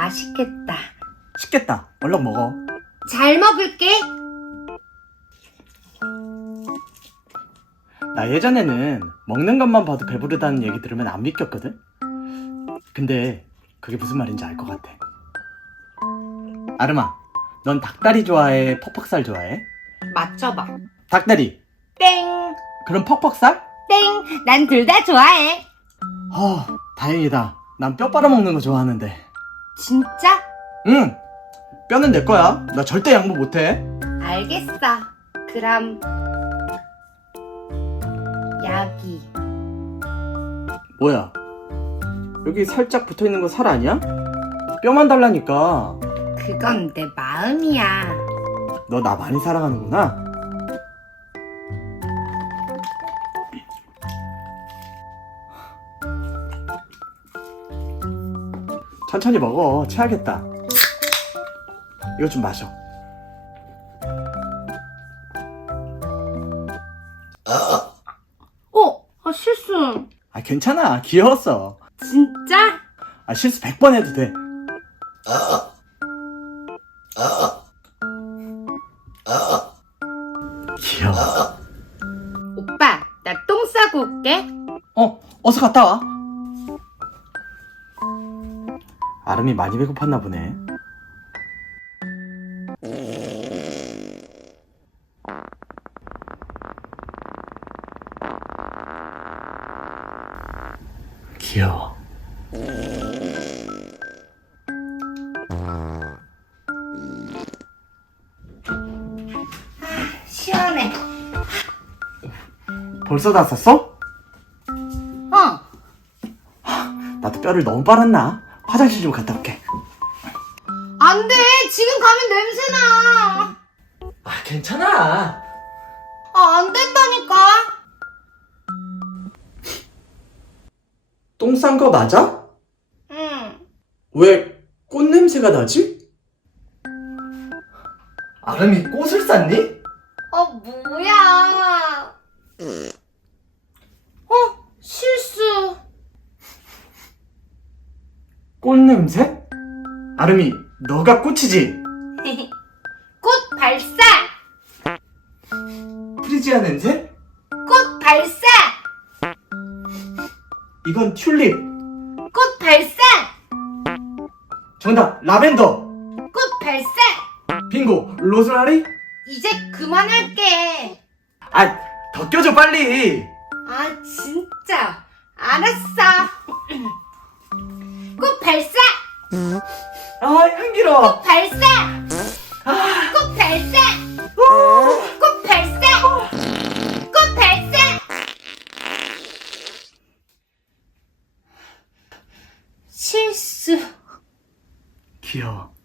맛있겠다. 쉽겠다. 얼른 먹어. 잘 먹을게. 나 예전에는 먹는 것만 봐도 배부르다는 얘기 들으면 안 믿겼거든? 근데 그게 무슨 말인지 알 것 같아. 아름아, 넌 닭다리 좋아해? 퍽퍽살 좋아해? 맞춰봐. 닭다리. 땡, 그럼 퍽퍽살? 땡. 난 둘 다 좋아해. 어, 다행이다. 난 뼈 빨아먹는 거 좋아하는데. 진짜? 응! 뼈는 내 거야. 나 절대 양보 못해. 알겠어. 그럼 야기. 뭐야? 여기 살짝 붙어 있는 거 살 아니야? 뼈만 달라니까. 그건 내 마음이야. 너 나 많이 사랑하는구나. 천천히 먹어. 체하겠다. 이거 좀 마셔. 어, 아, 실수. 아, 괜찮아. 귀여웠어. 진짜? 아, 실수 100번 해도 돼. 귀여워. 오빠, 나 똥 싸고 올게. 어, 어서 갔다 와. 아름이 많이 배고팠나 보네. 귀여워. 시원해. 벌써 다 썼어? 어. 나도 뼈를 너무 빨았나? 화장실 좀 갔다 올게. 안 돼. 지금 가면 냄새나. 아, 괜찮아. 아, 안 된다니까. 똥 싼 거 맞아? 응. 왜 꽃냄새가 나지? 아름이 꽃을 쌌니? 어, 뭐야. 어, 실수. 꽃냄새? 아름이 너가 꽃이지? 꽃 발사. 프리지아 냄새? 꽃 발사. 이건 튤립 꽃 발사. 정답 라벤더 꽃 발사. 빙고 로즈마리? 이제 그만할게. 아 더 껴줘 빨리 아, 진짜. 알았어. 아 향기로워 꽃 발사. 꽃 발사. 꽃 발사. 꽃 발사. 실수. 귀여워